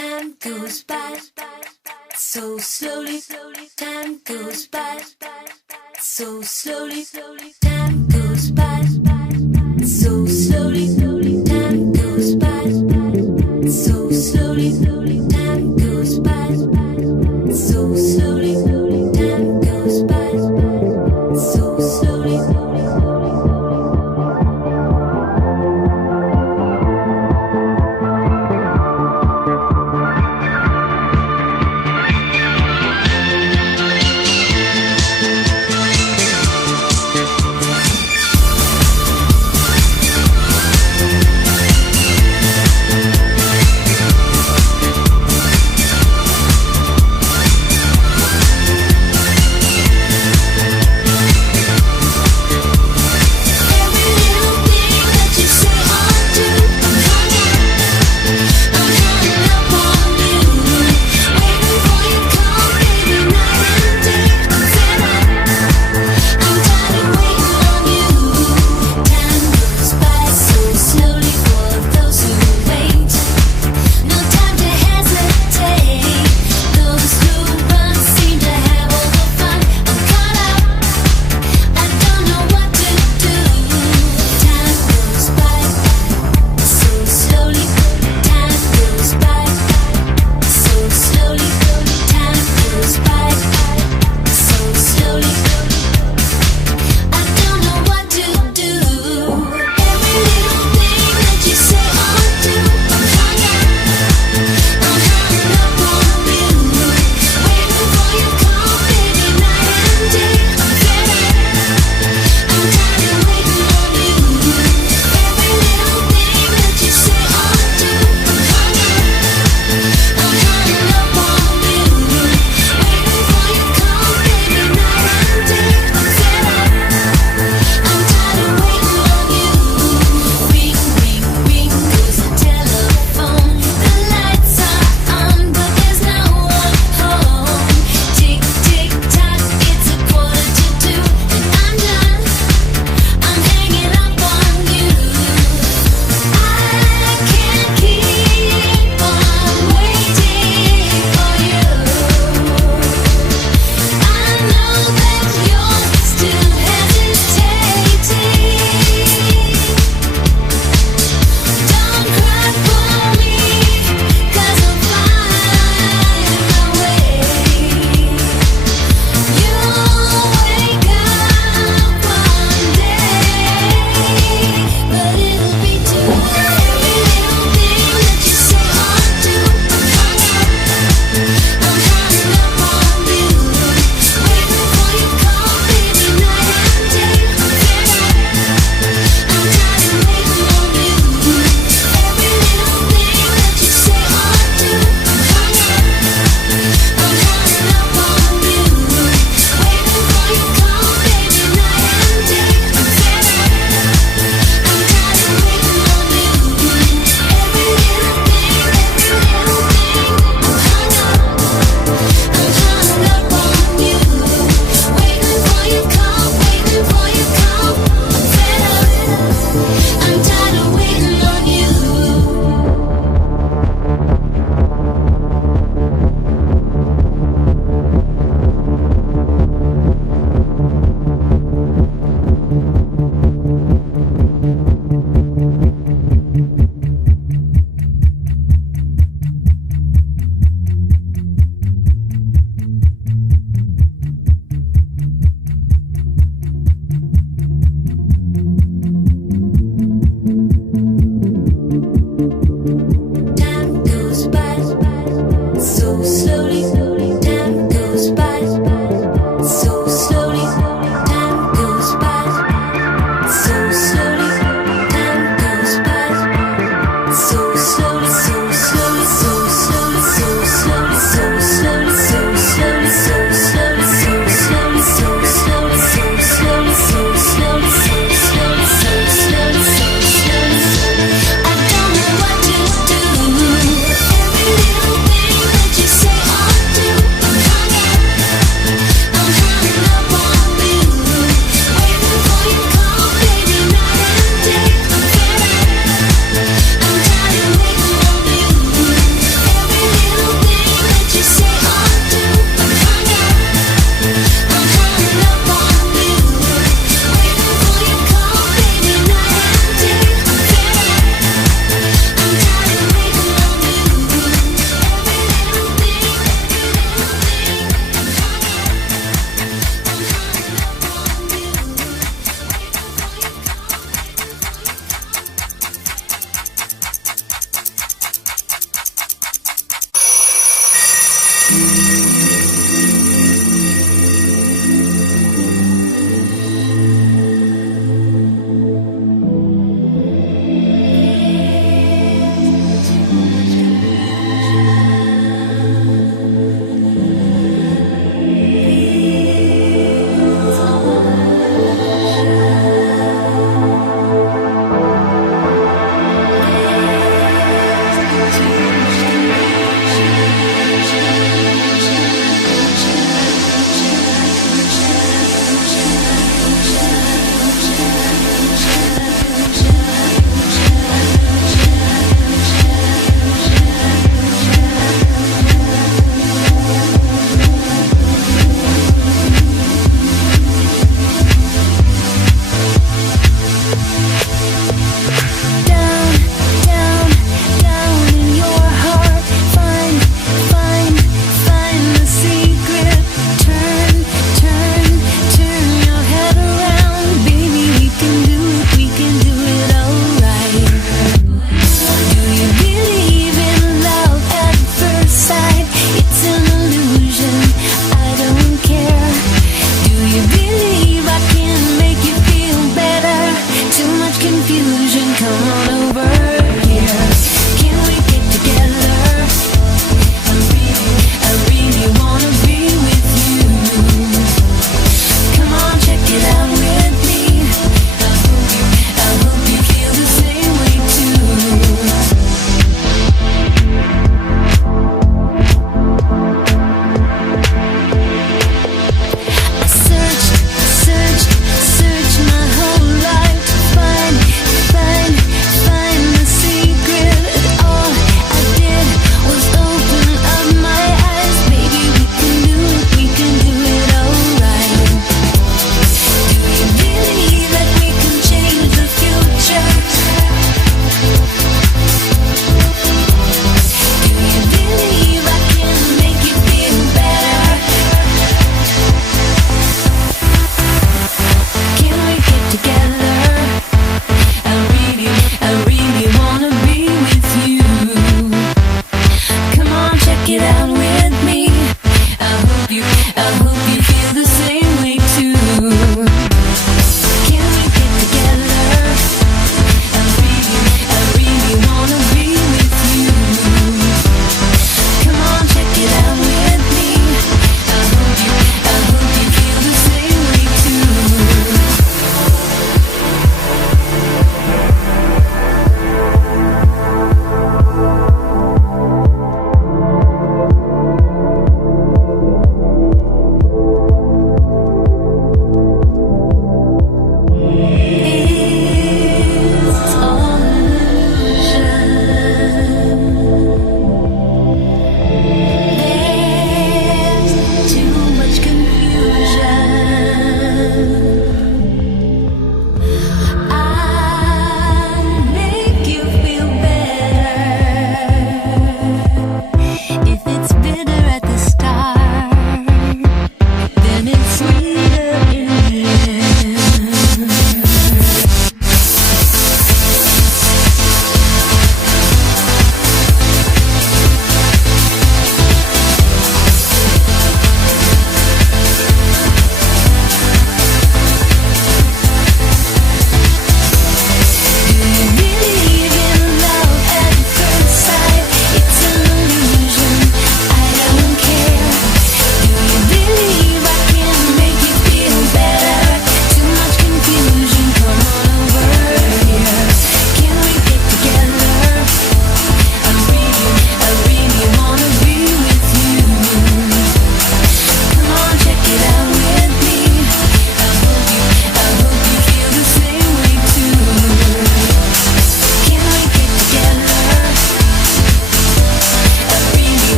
time goes by so slowly. Time goes by so slowly. Time goes by so slowly. Time goes by so slowly. Time goes by so slowly. Time goes by so slowly.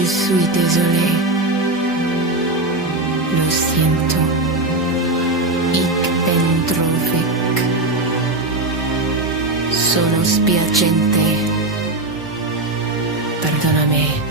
J'y suis désolé, lo siento, ik ben droevig, sono spiacente, perdonami.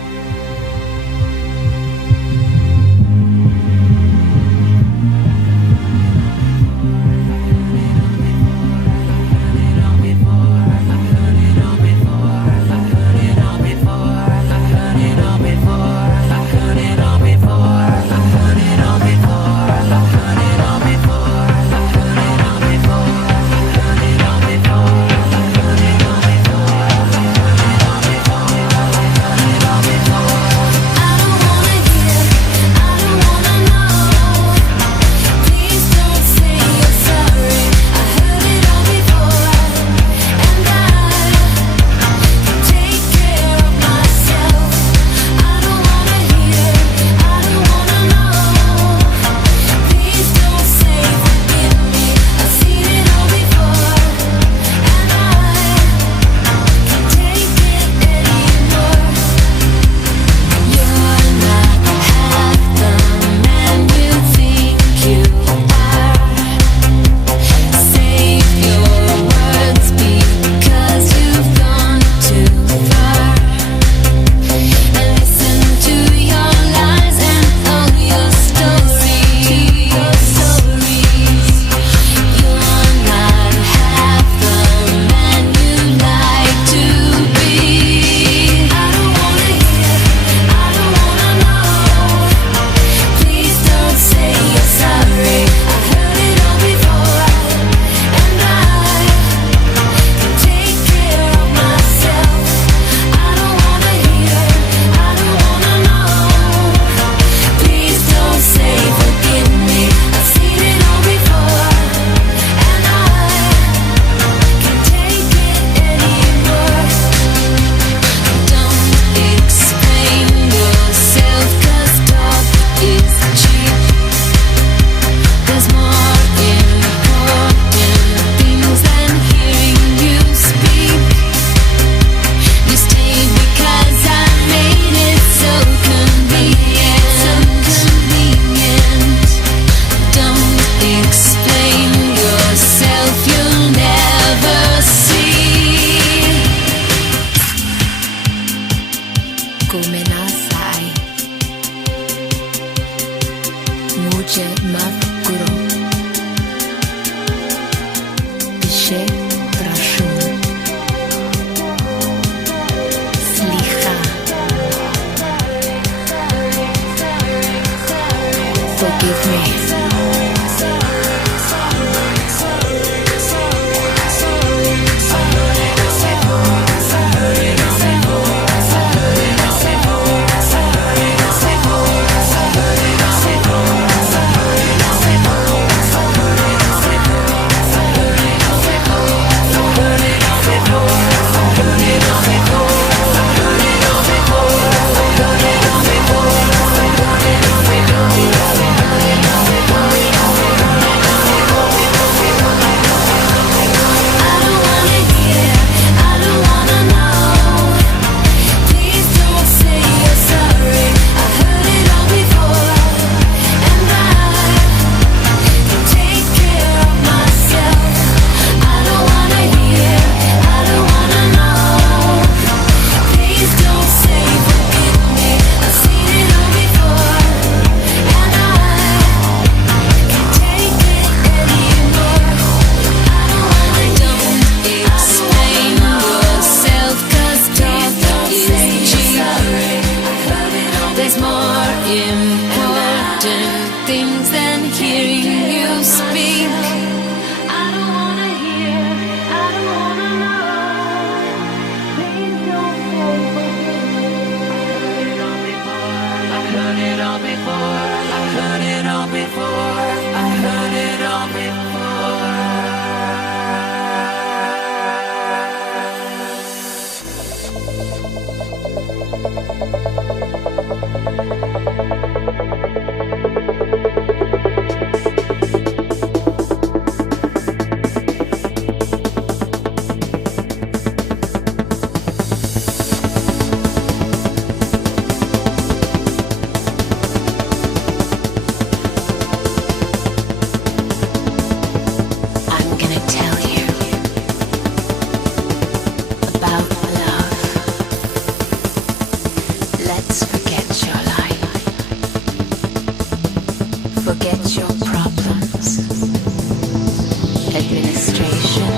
demonstration,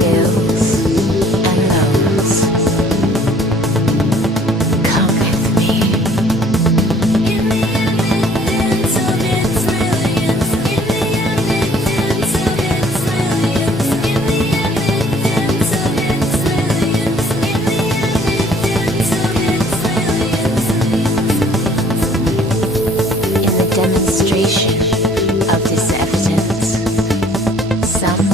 hills and lows. Come with me. In the evidence of its millions, in the evidence of its millions, in the evidence of its millions, in the evidence of its millions. In the demonstration of this evidence, some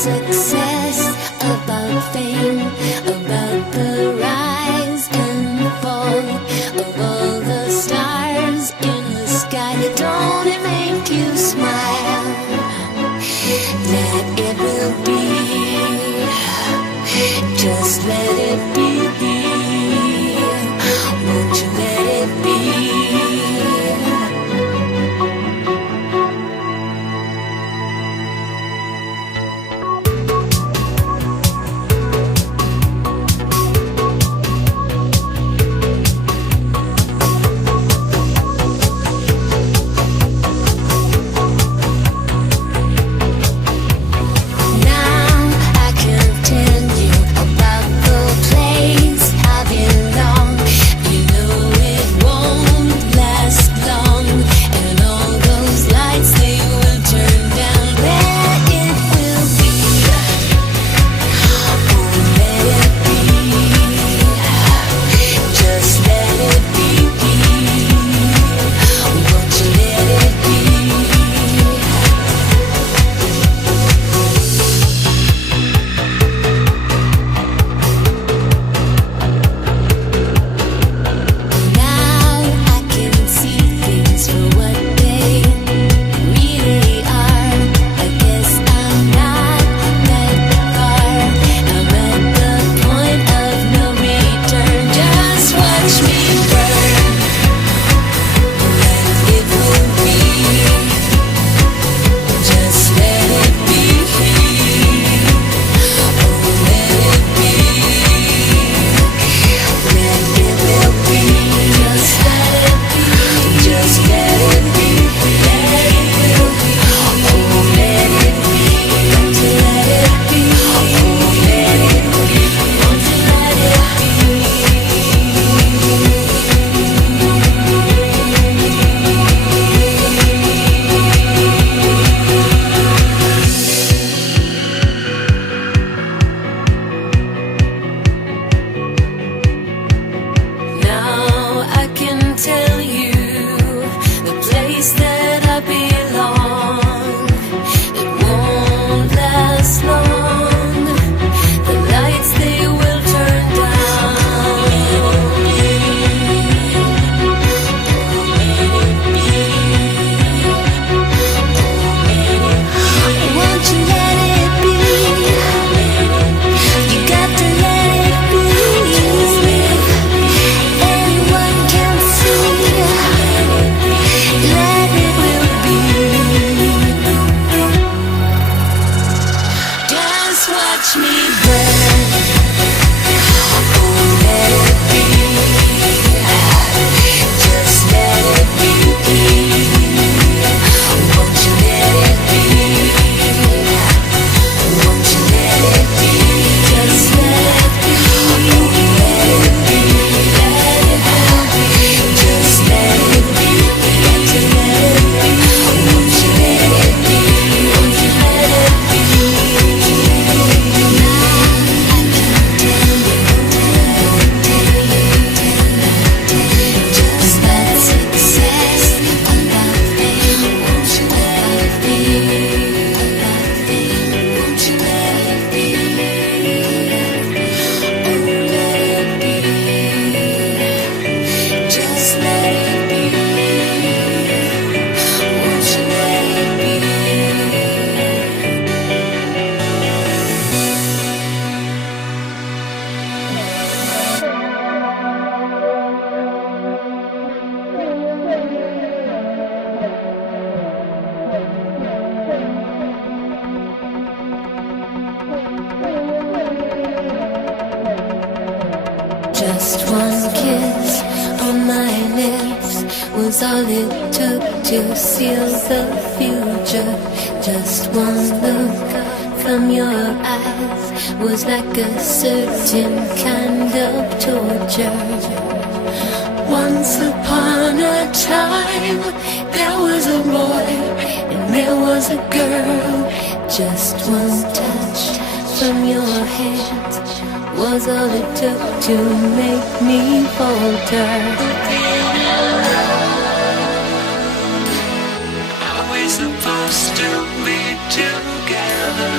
success, about fame, about the rise and fall of all the stars in the sky. Don't it make you smile that it will be? Just let it be. Won't you let it be? Just one kiss on my lips was all it took to seal the future. Just one look from your eyes was like a certain kind of torture. Once upon a time, there was a boy and there was a girl. Just one touch from your hand was all it took to make me falter. Are we supposed to be together?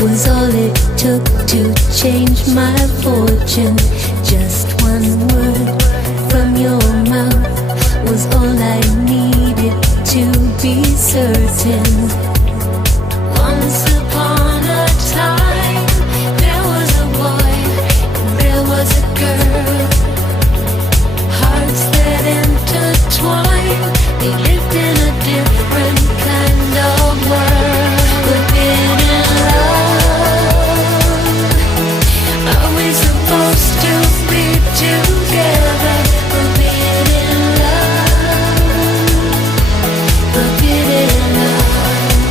Was all it took to change my fortune. Just one word from your mouth was all I needed to be certain. Once upon a time, there was a boy and there was a girl. Hearts that intertwine, they lived in a different kind of world. But are we supposed to be together? Forbidden love, forbidden love,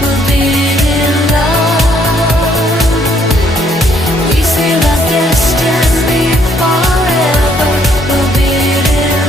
forbidden love. We seal our destiny forever. Forbidden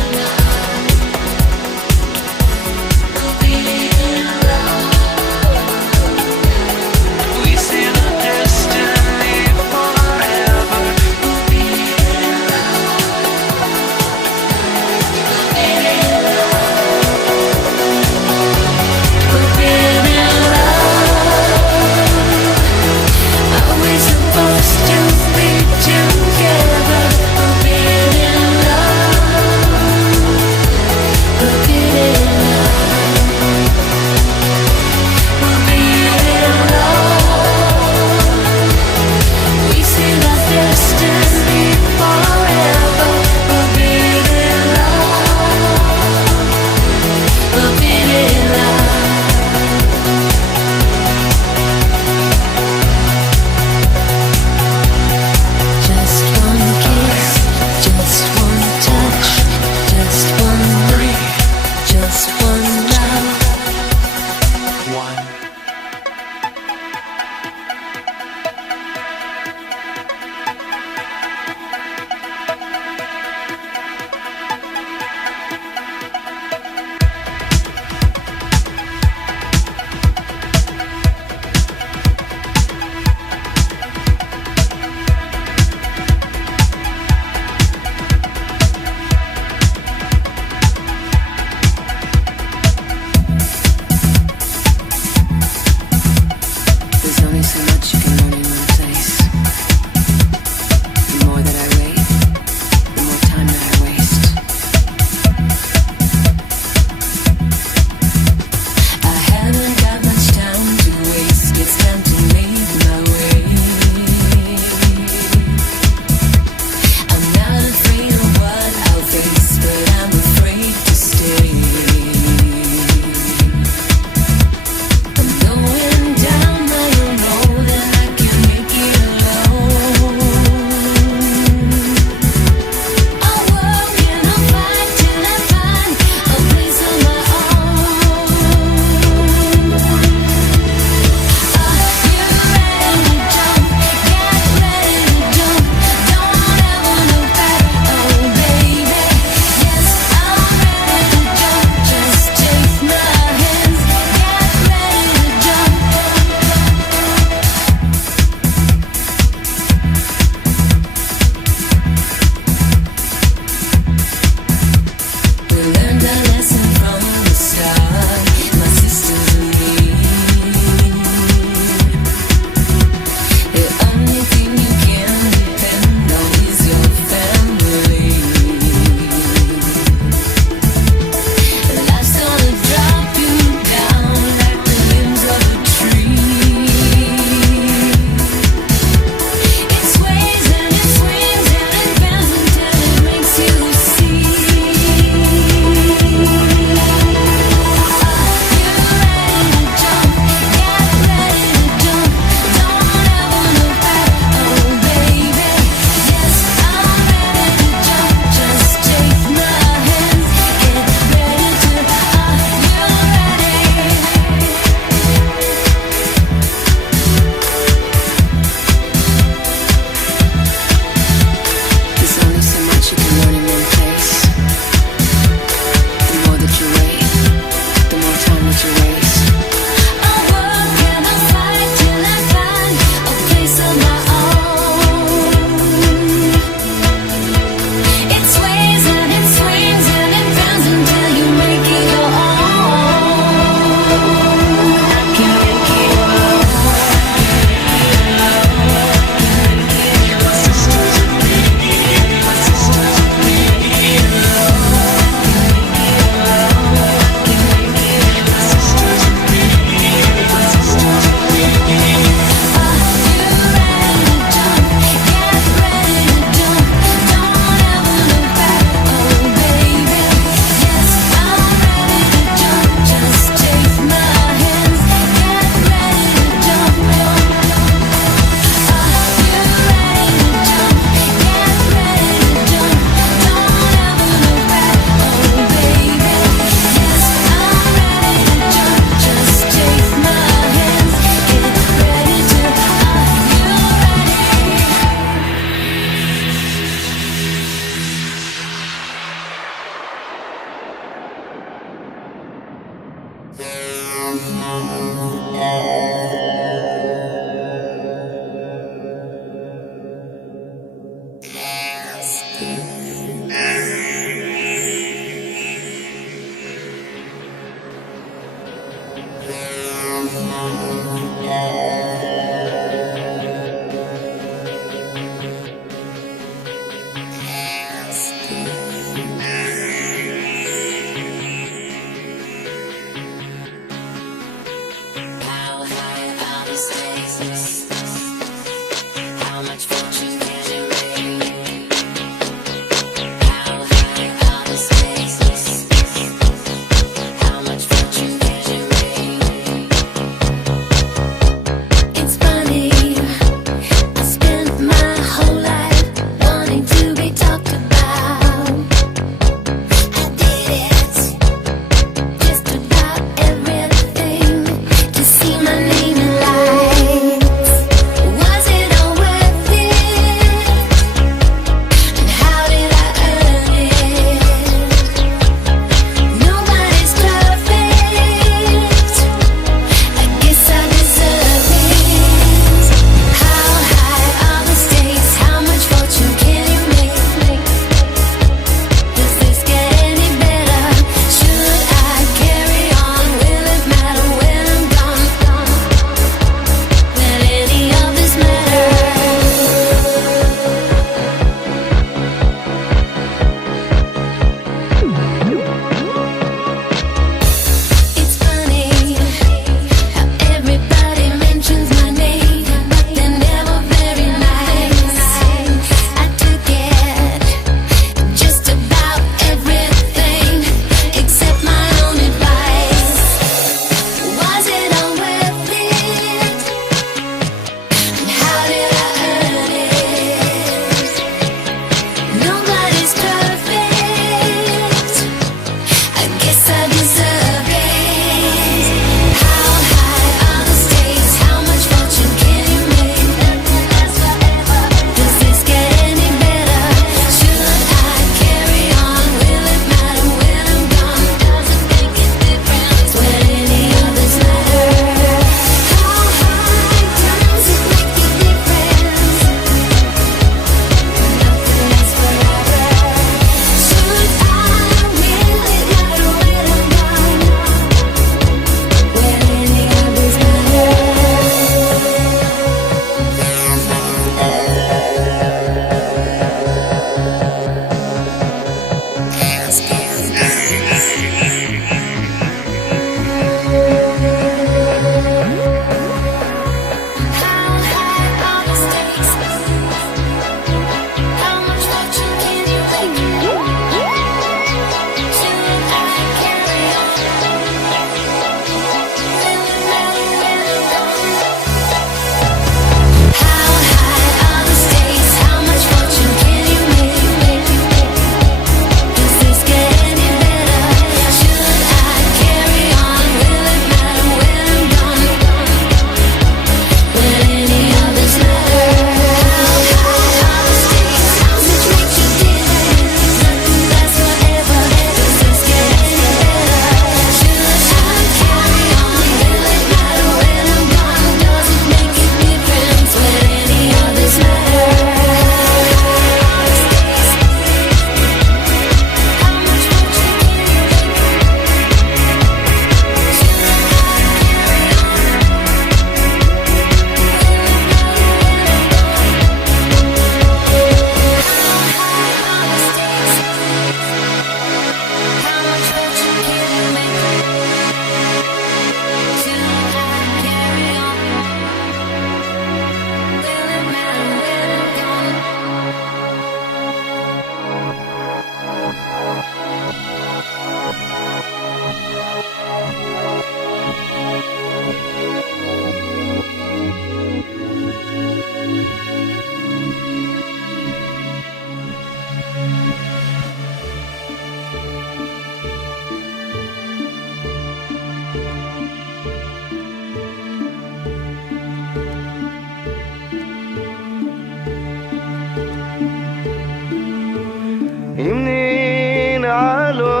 منين علوم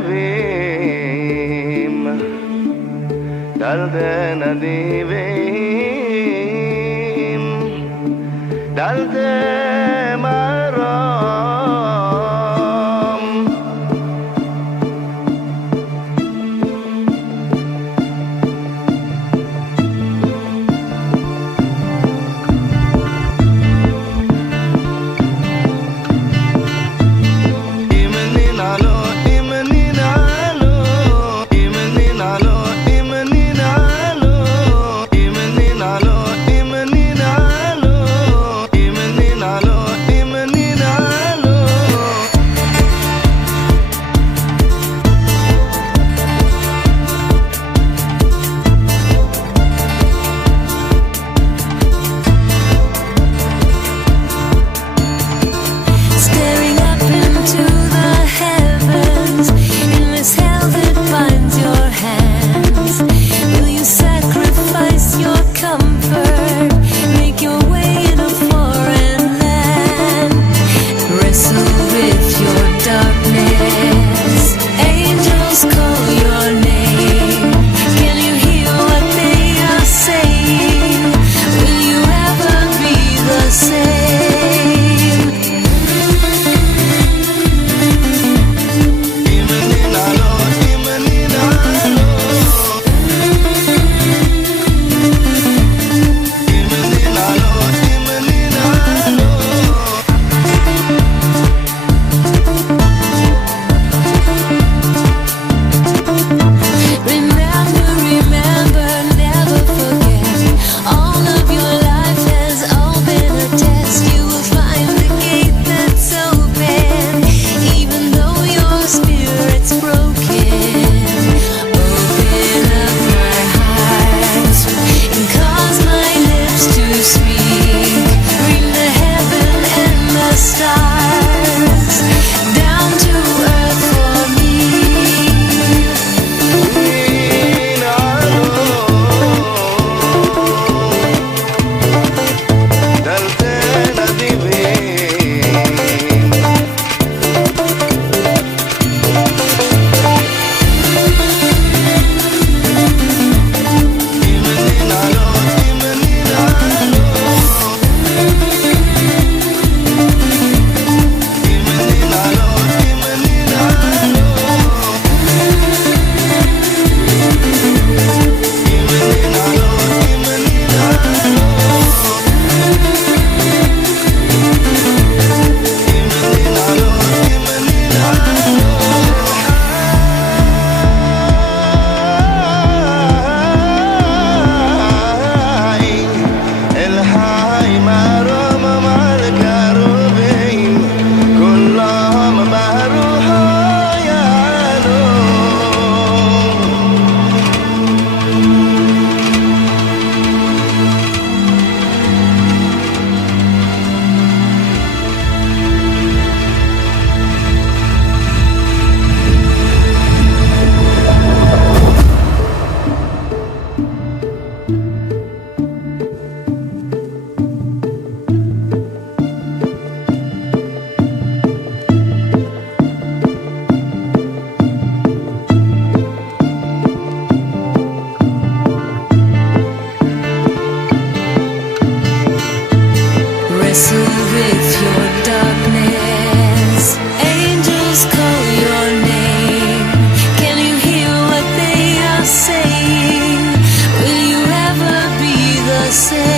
nadivim, dalde nadivim, dalde maram. Staring up into the heavens, in this hell that binds your hands, will you sacrifice your comfort, make your way in a foreign land, wrestle with your darkness? Angels call your name. Can you hear what they are saying? Will you ever be the same? Remember, never forget. All of your life has all been a test. You will find the gate that's open, even though your spirit's broken. Open up my heart and cause my lips to speak. Bring the heaven and the stars down to earth for me. Wrestle with your darkness. Angels call your name. Can you hear what they are saying? Will you ever be the same?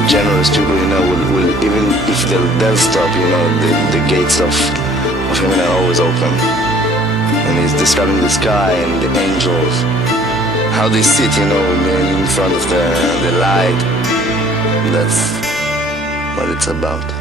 the generous people, will even if they'll stop, the gates of heaven are always open. And he's describing the sky and the angels, how they sit, in front of the light. That's what it's about.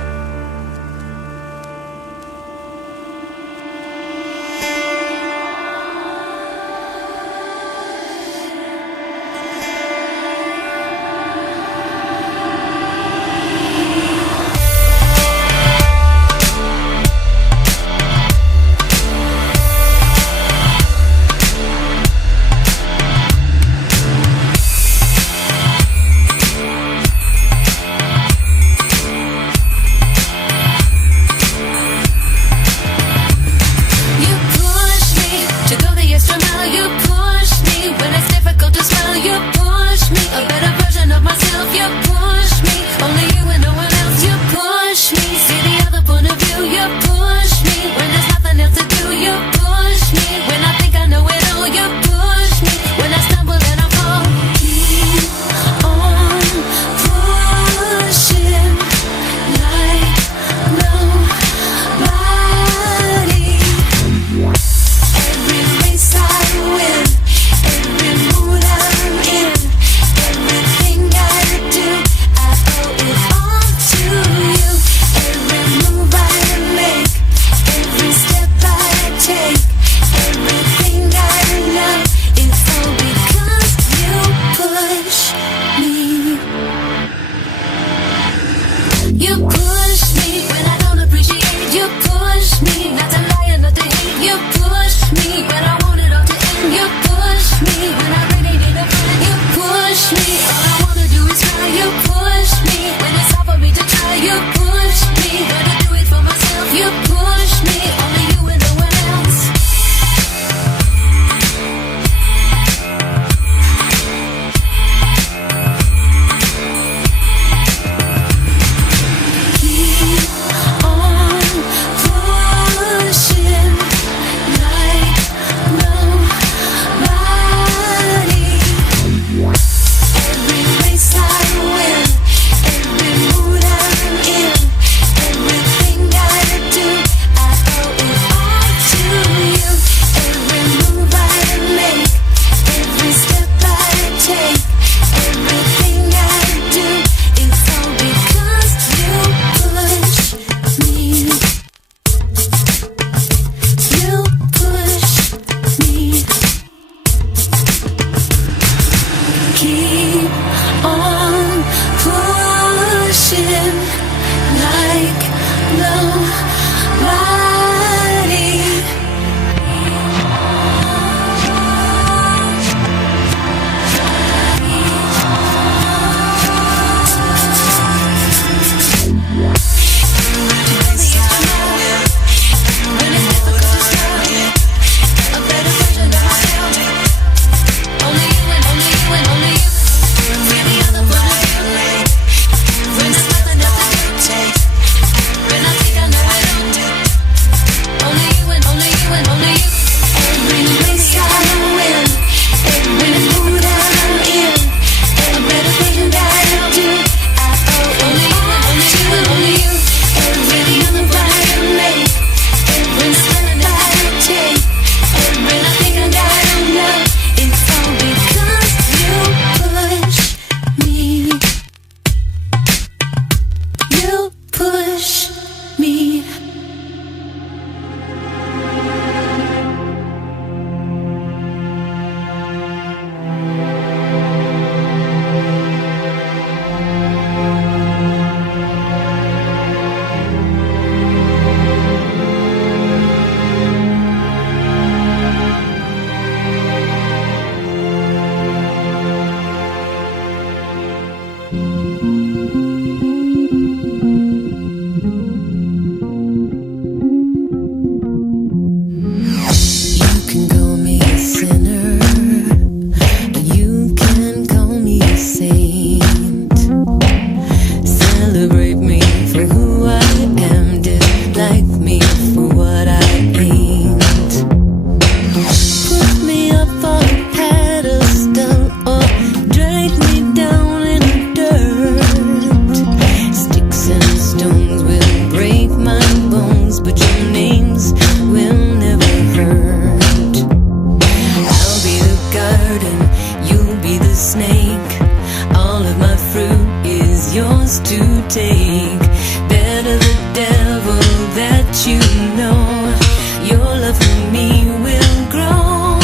yours to take. Better the devil that you know. Your love for me will grow,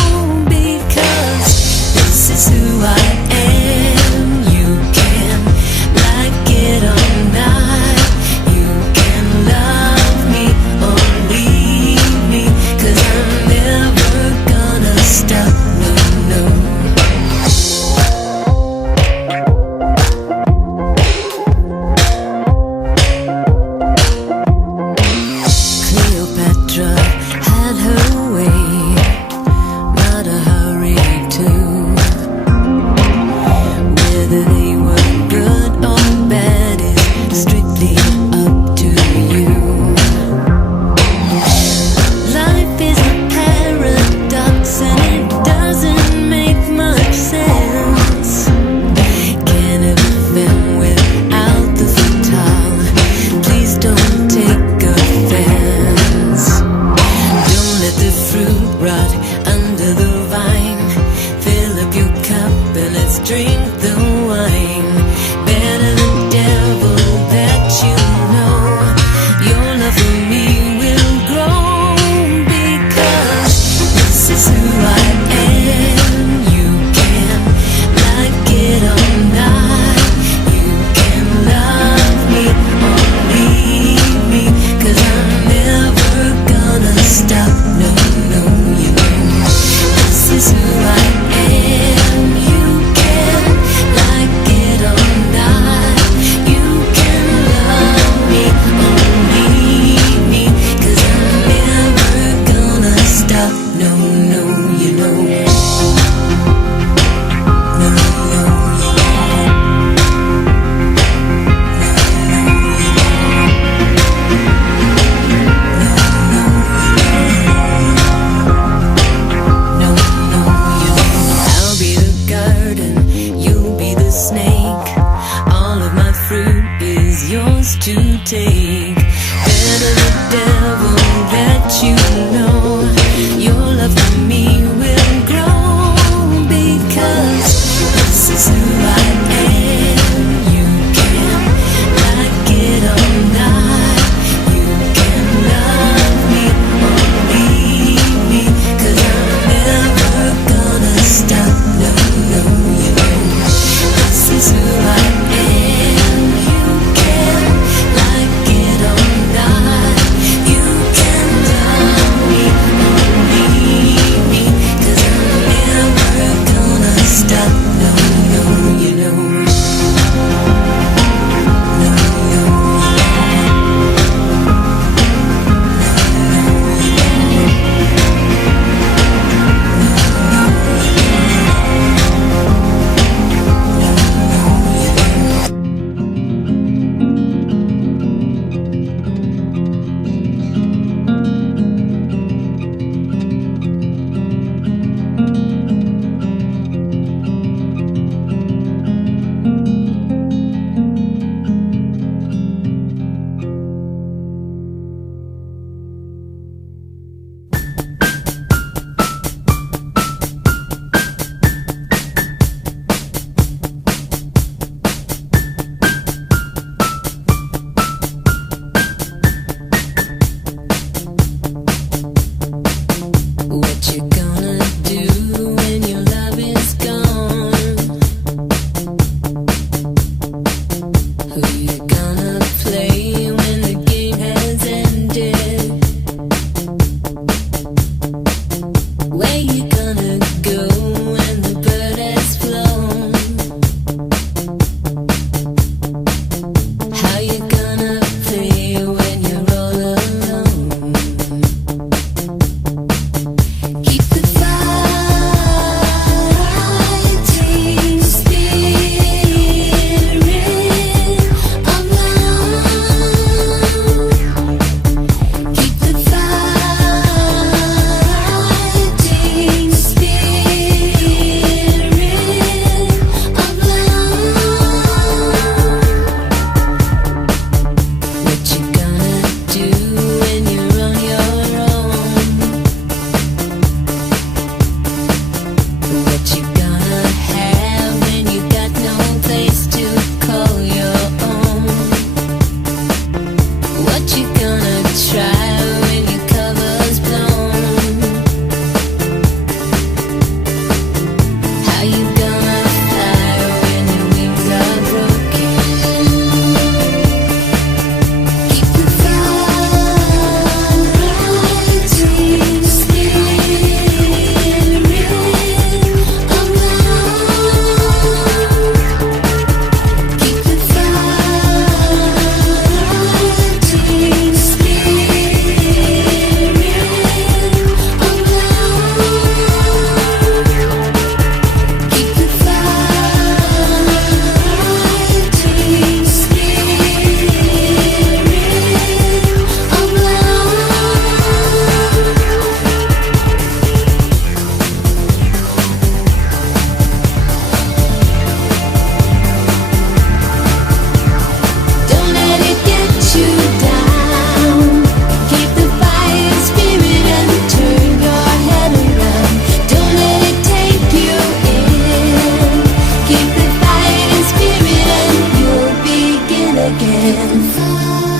because this is who I am. You can like it or not. You can love me or leave me, 'cause I'm never gonna stop, no, no. Cleopatra had her way, not a hurry to. Whether they were good or bad is strictly up to you. Life is a paradox and it doesn't make much sense. Can't have a film without the fatale. Please don't take offense. Don't let the fruit rot under the vine. Fill up your cup and let's drink the wine. Better the devil that you know. Your love for me will grow, because this is who I am. You can like it or not. You can love me or leave me, 'cause I'm never gonna stop, no, no, you know. This is who I am. You can like it or not. You can love me or leave me, 'cause I'm never gonna stop, no, no, you know. No, no, you know. No, no, you know. I'll be the garden, you'll be the snake. All of my fruit is yours to take. Better the devil that you know. Your love for me will grow, because this is who I am. You can like it or not. You can love me or leave me, 'cause I'm never gonna stop, no, no, you know. This is who I am. You can like it or not. You can love me or leave me, 'cause I'm never gonna stop, no, no, you know. No, no, what you gonna do when your love is gone? Who you gonna play when the game has ended? Where you gonna go when the bird has flown? How you gonna play when you're all alone? Keep the fighting spirit of again.